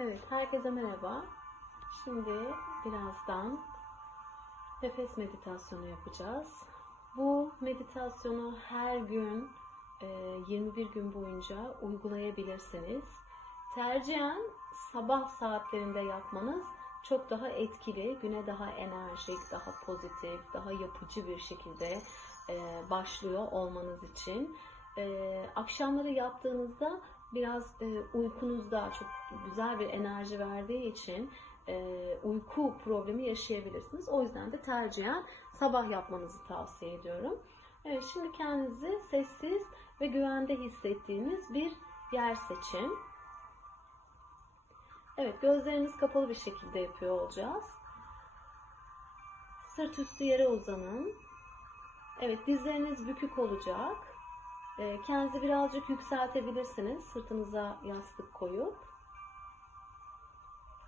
Evet, herkese merhaba. Şimdi birazdan nefes meditasyonu yapacağız. Bu meditasyonu her gün e, 21 gün boyunca uygulayabilirsiniz. Tercihen sabah saatlerinde yapmanız çok daha etkili, güne daha enerjik, daha pozitif, daha yapıcı bir şekilde e, başlıyor olmanız için. E, akşamları yaptığınızda biraz e, uykunuzda çok güzel bir enerji verdiği için e, uyku problemi yaşayabilirsiniz. O yüzden de tercihen sabah yapmanızı tavsiye ediyorum. Evet, şimdi kendinizi sessiz ve güvende hissettiğiniz bir yer seçin. Evet, gözleriniz kapalı bir şekilde yapıyor olacağız. Sırt üstü yere uzanın. Evet, dizleriniz bükük olacak. Ee, Kendinizi birazcık yükseltebilirsiniz. Sırtınıza yastık koyup.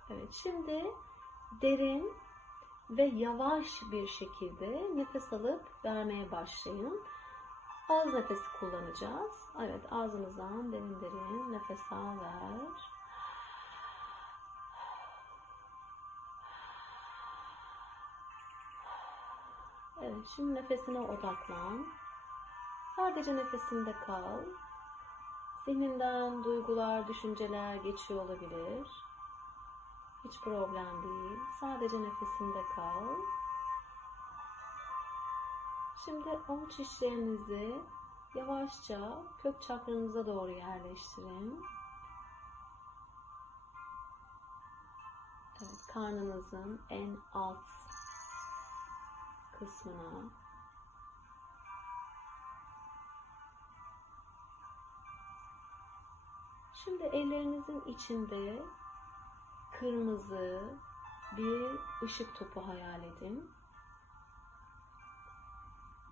Evet, şimdi derin ve yavaş bir şekilde nefes alıp vermeye başlayın. Ağız nefesi kullanacağız. Evet, ağzınızdan derin derin nefes al ver. Evet, şimdi nefesine odaklan. Sadece nefesinde kal. Zihninden duygular, düşünceler geçiyor olabilir. Hiç problem değil. Sadece nefesinde kal. Şimdi avuç içlerinizi yavaşça kök çakranıza doğru yerleştirin. Evet, karnınızın en alt kısmına Şimdi ellerinizin içinde kırmızı bir ışık topu hayal edin.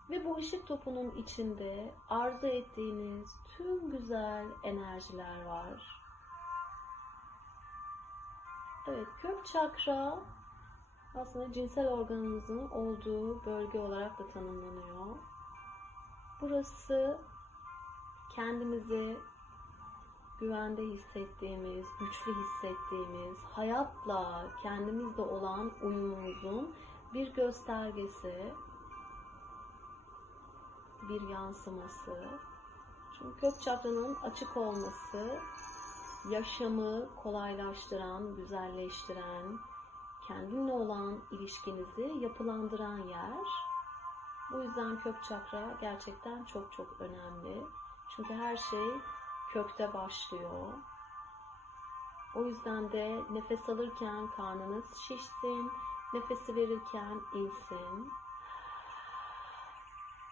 Ve bu ışık topunun içinde arzu ettiğiniz tüm güzel enerjiler var. Evet, kök çakra aslında cinsel organınızın olduğu bölge olarak da tanımlanıyor. Burası kendimizi güvende hissettiğimiz, güçlü hissettiğimiz, hayatla kendimizle olan uyumumuzun bir göstergesi, bir yansıması. Çünkü kök çakranın açık olması yaşamı kolaylaştıran, güzelleştiren, kendinle olan ilişkinizi yapılandıran yer. Bu yüzden kök çakra gerçekten çok çok önemli. Çünkü her şey kökte başlıyor. O yüzden de nefes alırken karnınız şişsin, nefesi verirken insin.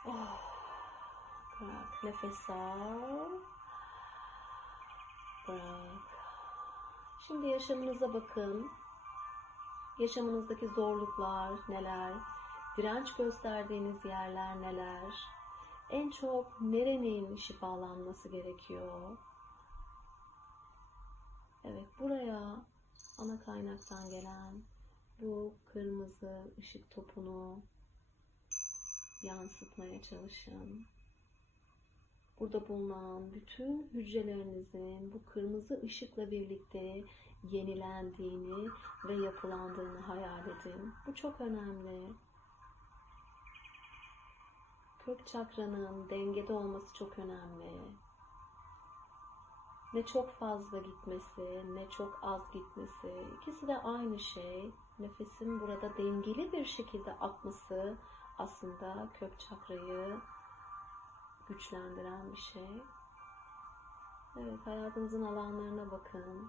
Oh, bırak, nefes al. Bırak. Şimdi yaşamınıza bakın. Yaşamınızdaki zorluklar neler? Direnç gösterdiğiniz yerler neler? En çok nerenin şifalanması gerekiyor? Evet, buraya ana kaynaktan gelen bu kırmızı ışık topunu yansıtmaya çalışın. Burada bulunan bütün hücrelerinizin bu kırmızı ışıkla birlikte yenilendiğini ve yapılandığını hayal edin. Bu çok önemli kök çakranın dengede olması çok önemli. Ne çok fazla gitmesi, ne çok az gitmesi. İkisi de aynı şey. Nefesin burada dengeli bir şekilde akması aslında kök çakrayı güçlendiren bir şey. Evet, hayatınızın alanlarına bakın.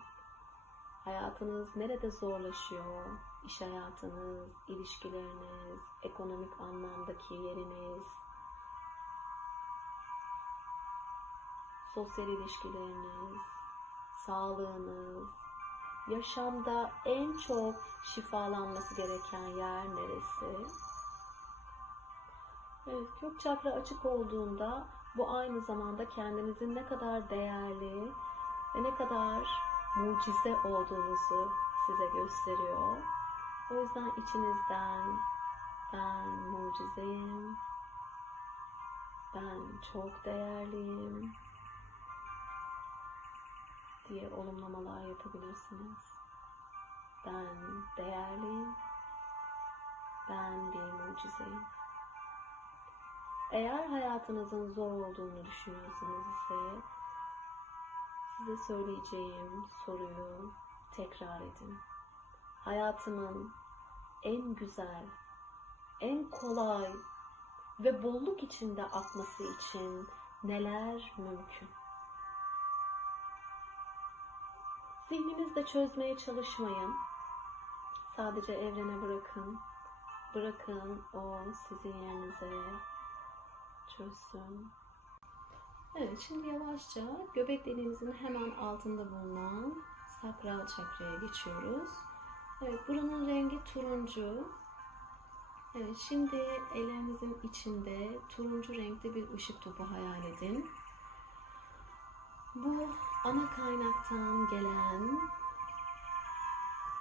Hayatınız nerede zorlaşıyor? İş hayatınız, ilişkileriniz, ekonomik anlamdaki yeriniz, sosyal ilişkileriniz, sağlığınız, yaşamda en çok şifalanması gereken yer neresi? Evet, kök çakra açık olduğunda bu aynı zamanda kendinizin ne kadar değerli ve ne kadar mucize olduğunuzu size gösteriyor. O yüzden içinizden ben mucizeyim, ben çok değerliyim diye olumlamalar yapabilirsiniz. Ben değerliyim. Ben bir mucizeyim. Eğer hayatınızın zor olduğunu düşünüyorsanız ise size söyleyeceğim soruyu tekrar edin. Hayatımın en güzel, en kolay ve bolluk içinde akması için neler mümkün? Zihninizde çözmeye çalışmayın. Sadece evrene bırakın. Bırakın o sizin yerinize çözsün. Evet şimdi yavaşça göbek deliğimizin hemen altında bulunan sakral çakraya geçiyoruz. Evet buranın rengi turuncu. Evet şimdi ellerinizin içinde turuncu renkli bir ışık topu hayal edin. Bu ana kaynaktan gelen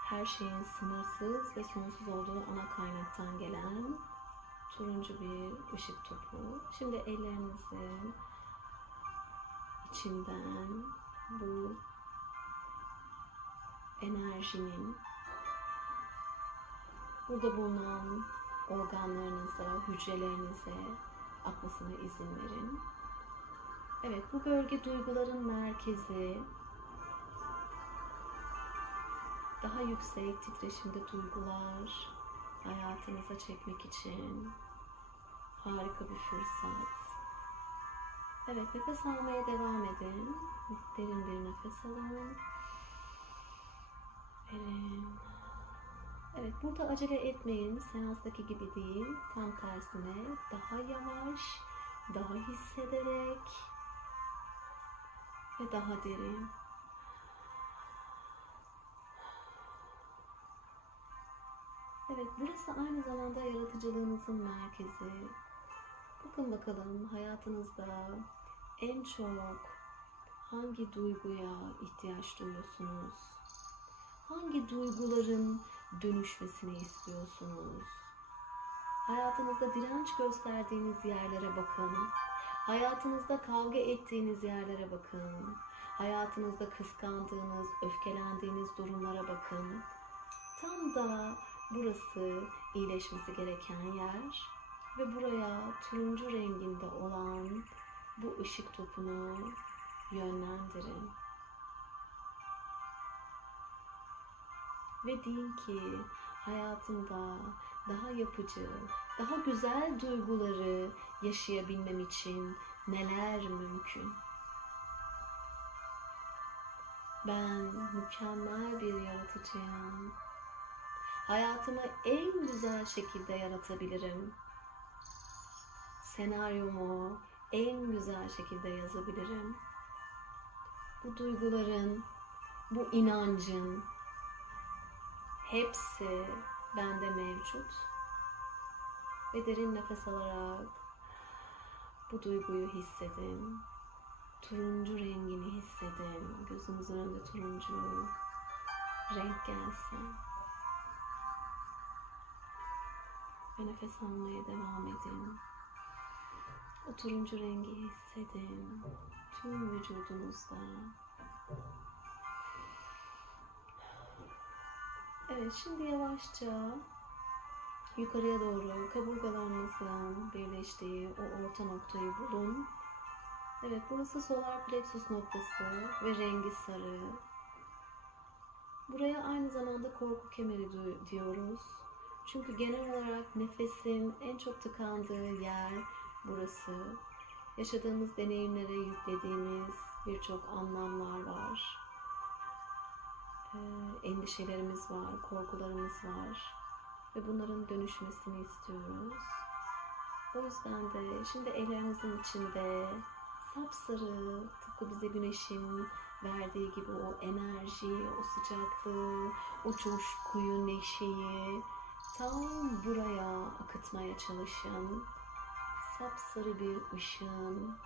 her şeyin sınırsız ve sonsuz olduğu ana kaynaktan gelen turuncu bir ışık topu. Şimdi ellerinizin içinden bu enerjinin burada bulunan organlarınıza, hücrelerinize akmasına izin verin. Evet, bu bölge duyguların merkezi. Daha yüksek titreşimde duygular hayatınıza çekmek için harika bir fırsat. Evet, nefes almaya devam edin. Derin bir nefes alın. Verin. Evet, burada acele etmeyin. Seanstaki gibi değil. Tam tersine daha yavaş, daha hissederek ve daha derin. Evet, burası aynı zamanda yaratıcılığınızın merkezi. Bakın bakalım hayatınızda en çok hangi duyguya ihtiyaç duyuyorsunuz? Hangi duyguların dönüşmesini istiyorsunuz? Hayatınızda direnç gösterdiğiniz yerlere bakın. Hayatınızda kavga ettiğiniz yerlere bakın. Hayatınızda kıskandığınız, öfkelendiğiniz durumlara bakın. Tam da burası iyileşmesi gereken yer ve buraya turuncu renginde olan bu ışık topunu yönlendirin. Ve deyin ki hayatımda daha yapıcı, daha güzel duyguları yaşayabilmem için neler mümkün? Ben mükemmel bir yaratıcıyım. Hayatımı en güzel şekilde yaratabilirim. Senaryomu en güzel şekilde yazabilirim. Bu duyguların, bu inancın hepsi bende mevcut. Ve derin nefes alarak bu duyguyu hissedin. Turuncu rengini hissedin. Gözünüzün önünde turuncu renk gelsin. Ve nefes almaya devam edin. O turuncu rengi hissedin. Tüm vücudunuzda. Evet, şimdi yavaşça yukarıya doğru kaburgalarınızın birleştiği o orta noktayı bulun. Evet, burası solar plexus noktası ve rengi sarı. Buraya aynı zamanda korku kemeri diyoruz. Çünkü genel olarak nefesin en çok tıkandığı yer burası. Yaşadığımız deneyimlere yüklediğimiz birçok anlamlar var. Ee, endişelerimiz var, korkularımız var. Ve bunların dönüşmesini istiyoruz. O yüzden de şimdi ellerinizin içinde sapsarı, tıpkı bize güneşin verdiği gibi o enerji, o sıcaklığı, o coşkuyu, neşeyi tam buraya akıtmaya çalışın. Sapsarı bir ışığın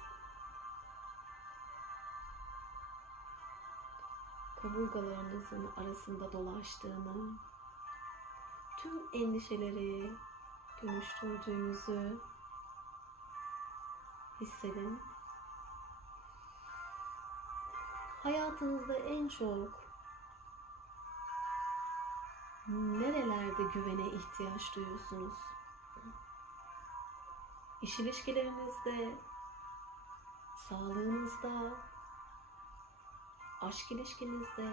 kaburgalarınızın arasında dolaştığını, tüm endişeleri dönüştürdüğünüzü hissedin. Hayatınızda en çok nerelerde güvene ihtiyaç duyuyorsunuz? İş ilişkilerinizde, sağlığınızda, aşk ilişkinizde,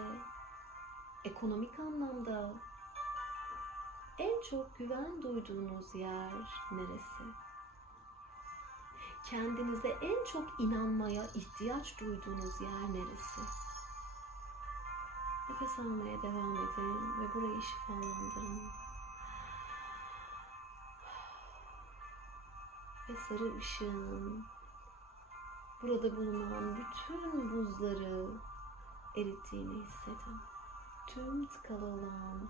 ekonomik anlamda en çok güven duyduğunuz yer neresi? Kendinize en çok inanmaya ihtiyaç duyduğunuz yer neresi? Nefes almaya devam edin ve burayı şifalandırın. Ve sarı ışığın burada bulunan bütün buzları erittiğini hissedin. Tüm tıkalı olan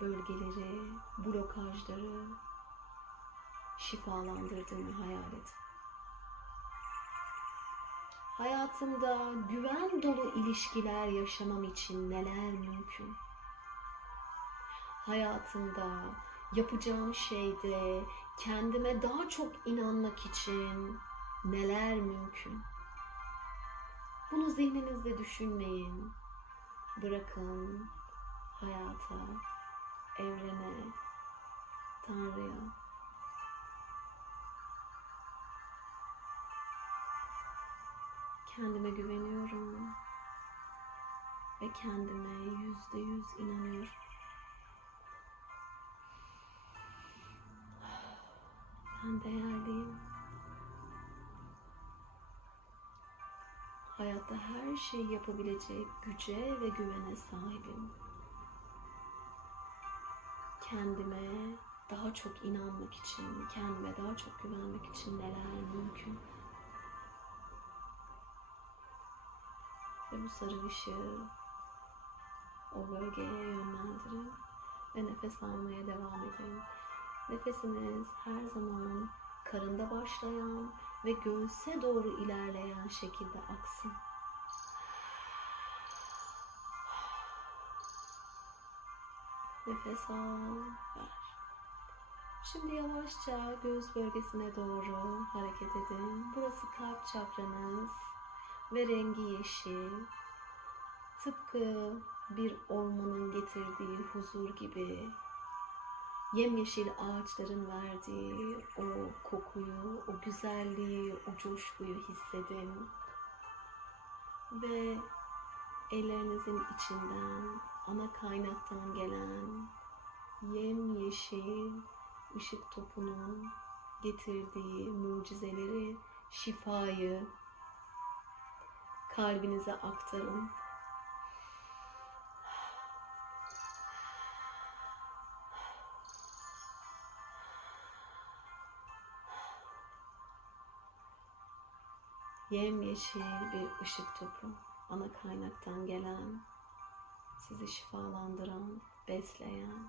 bölgeleri, blokajları şifalandırdığını hayal edin. Hayatımda güven dolu ilişkiler yaşamam için neler mümkün? Hayatımda yapacağım şeyde kendime daha çok inanmak için neler mümkün? Bunu zihninizde düşünmeyin. Bırakın hayata, evrene, Tanrı'ya. Kendime güveniyorum ve kendime yüzde yüz inanıyorum. Ben değerliyim. Hayatta her şeyi yapabilecek güce ve güvene sahibim. Kendime daha çok inanmak için, kendime daha çok güvenmek için neler mümkün? Ve bu sarı ışığı o bölgeye yönlendirin ve nefes almaya devam edin. Nefesiniz her zaman karında başlayan ve göğüse doğru ilerleyen şekilde aksın. Nefes al, ver. Şimdi yavaşça göğüs bölgesine doğru hareket edin. Burası kalp çakranız ve rengi yeşil. Tıpkı bir ormanın getirdiği huzur gibi yemyeşil ağaçların verdiği o kokuyu, o güzelliği, o coşkuyu hissedin. Ve ellerinizin içinden, ana kaynaktan gelen yemyeşil ışık topunun getirdiği mucizeleri, şifayı kalbinize aktarın. Yemyeşil bir ışık topu, ana kaynaktan gelen, sizi şifalandıran, besleyen,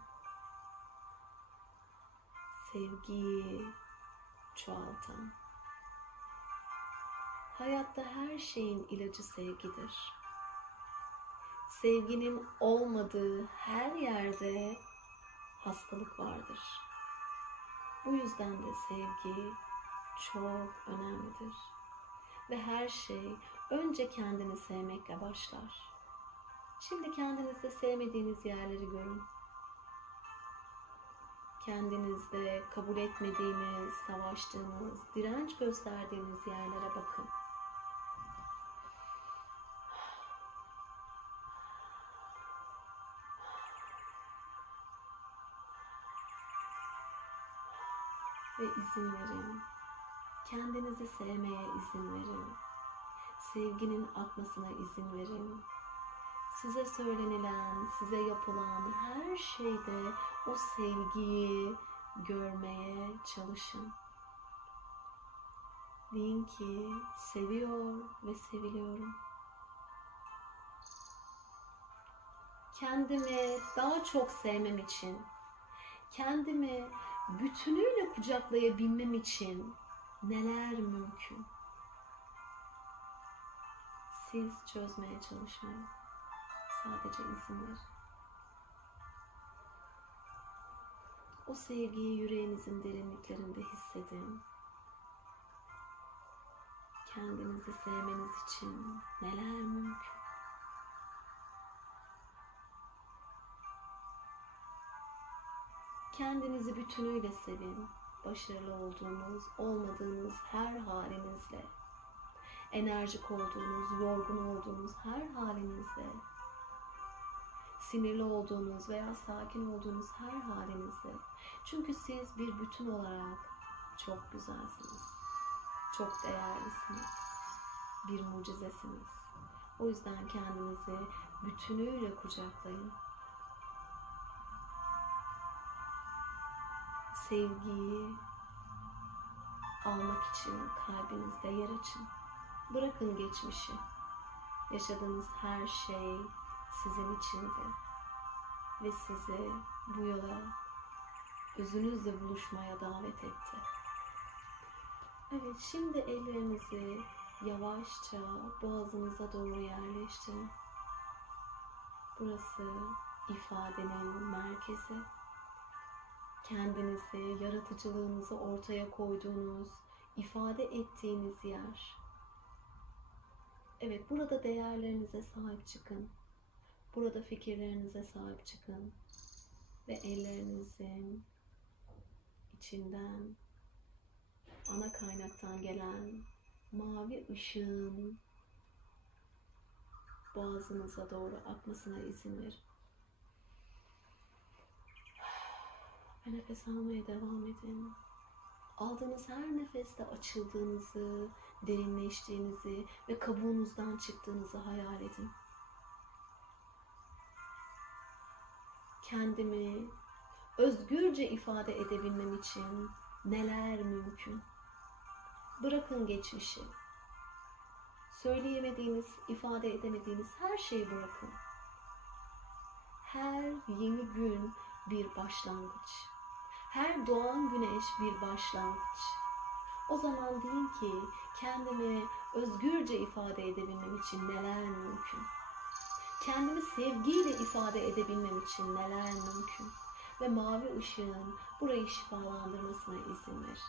sevgiyi çoğaltan. Hayatta her şeyin ilacı sevgidir. Sevginin olmadığı her yerde hastalık vardır. Bu yüzden de sevgi çok önemlidir. Ve her şey önce kendini sevmekle başlar. Şimdi kendinizde sevmediğiniz yerleri görün. Kendinizde kabul etmediğiniz, savaştığınız, direnç gösterdiğiniz yerlere bakın. Ve izin verin. Kendinizi sevmeye izin verin. Sevginin akmasına izin verin. Size söylenilen, size yapılan her şeyde o sevgiyi görmeye çalışın. Deyin ki seviyor ve seviliyorum. Kendimi daha çok sevmem için, kendimi bütünüyle kucaklayabilmem için neler mümkün? Siz çözmeye çalışmayın. Sadece izinler. O sevgiyi yüreğinizin derinliklerinde hissedin. Kendinizi sevmeniz için neler mümkün? Kendinizi bütünüyle sevin. Başarılı olduğunuz, olmadığınız her halinizle. Enerjik olduğunuz, yorgun olduğunuz her halinizle Sinirli olduğunuz veya sakin olduğunuz her halinizle. Çünkü siz bir bütün olarak çok güzelsiniz. Çok değerlisiniz. Bir mucizesiniz. O yüzden kendinizi bütünüyle kucaklayın. Sevgiyi almak için kalbinizde yer açın. Bırakın geçmişi. Yaşadığınız her şey sizin içindi. Ve sizi bu yola özünüzle buluşmaya davet etti. Evet, şimdi ellerinizi yavaşça boğazınıza doğru yerleştirin. Burası ifadenin merkezi. Kendinizi, yaratıcılığınızı ortaya koyduğunuz, ifade ettiğiniz yer. Evet, burada değerlerinize sahip çıkın. Burada fikirlerinize sahip çıkın. Ve ellerinizin içinden ana kaynaktan gelen mavi ışığın boğazınıza doğru akmasına izin verin. Ve nefes almaya devam edin. Aldığınız her nefeste açıldığınızı, derinleştiğinizi ve kabuğunuzdan çıktığınızı hayal edin. Kendimi özgürce ifade edebilmem için neler mümkün? Bırakın geçmişi. Söyleyemediğiniz, ifade edemediğiniz her şeyi bırakın. Her yeni gün bir başlangıç. Her doğan güneş bir başlangıç. O zaman deyin ki kendimi özgürce ifade edebilmem için neler mümkün? Kendimi sevgiyle ifade edebilmem için neler mümkün? Ve mavi ışığın burayı şifalandırmasına izin ver.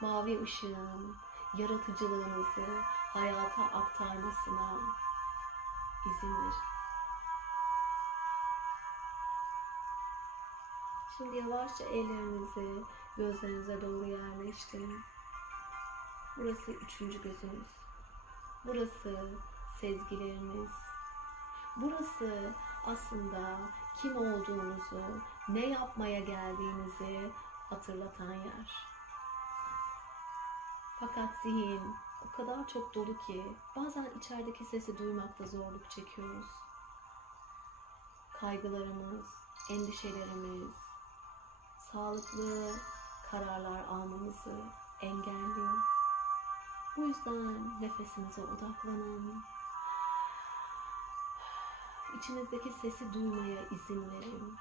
Mavi ışığın yaratıcılığınızı hayata aktarmasına izin ver. Şimdi yavaşça ellerinizi gözlerinize doğru yerleştirin. Burası üçüncü gözünüz. Burası sezgileriniz. Burası aslında kim olduğunuzu, ne yapmaya geldiğinizi hatırlatan yer. Fakat zihin o kadar çok dolu ki bazen içerideki sesi duymakta zorluk çekiyoruz. Kaygılarımız, endişelerimiz, sağlıklı kararlar almamızı engelliyor. Bu yüzden nefesinize odaklanın. İçinizdeki sesi duymaya izin verin.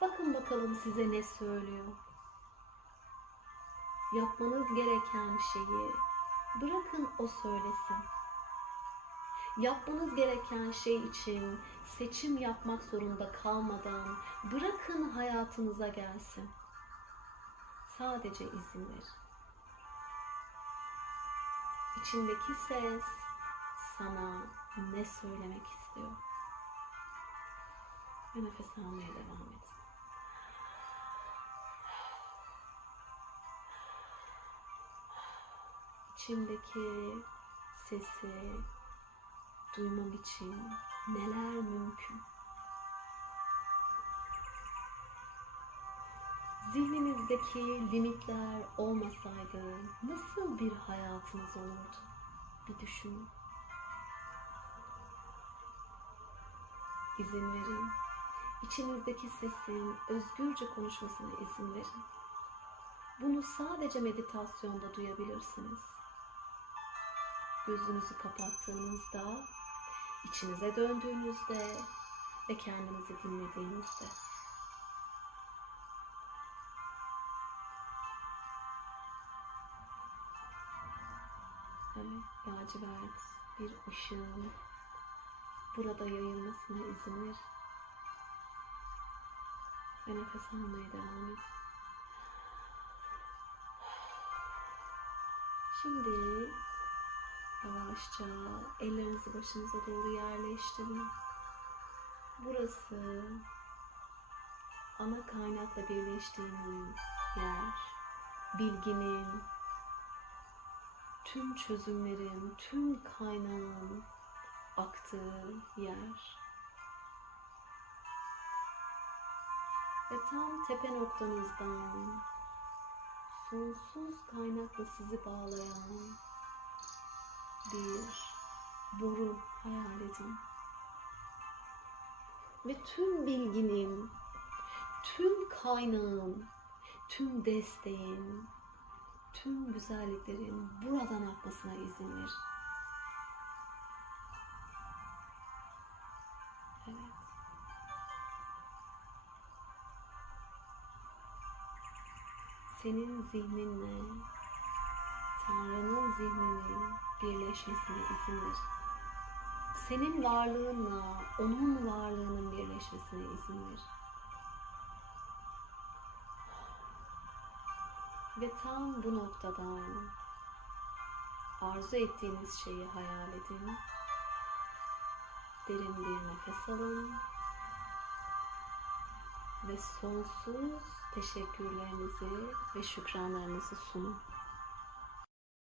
Bakın bakalım size ne söylüyor. Yapmanız gereken şeyi bırakın o söylesin. Yapmanız gereken şey için seçim yapmak zorunda kalmadan bırakın hayatınıza gelsin. Sadece izin ver. İçindeki ses sana ne söylemek istiyor? Ve nefes almaya devam et. İçimdeki sesi duymam için neler mümkün? Zihninizdeki limitler olmasaydı nasıl bir hayatınız olurdu? Bir düşünün. İzin verin. İçinizdeki sesin özgürce konuşmasına izin verin. Bunu sadece meditasyonda duyabilirsiniz. Gözünüzü kapattığınızda, içinize döndüğünüzde ve kendinizi dinlediğinizde. Evet, lacivert bir ışığın burada yayılmasına izin ver. Ve nefes almaya devam et. Şimdi yavaşça ellerinizi başınıza doğru yerleştirin. Burası ana kaynakla birleştiğiniz yer, bilginin, tüm çözümlerin, tüm kaynağın aktığı yer. Ve tam tepe noktanızdan sonsuz kaynakla sizi bağlayan bir boru hayal edin. Ve tüm bilginin, tüm kaynağın, tüm desteğin, tüm güzelliklerin buradan akmasına izin ver. Senin zihninle Tanrı'nın zihninin birleşmesine izin ver. Senin varlığınla onun varlığının birleşmesine izin ver. Ve tam bu noktadan arzu ettiğiniz şeyi hayal edin. Derin bir nefes alın. Ve sonsuz teşekkürlerinizi ve şükranlarınızı sunun.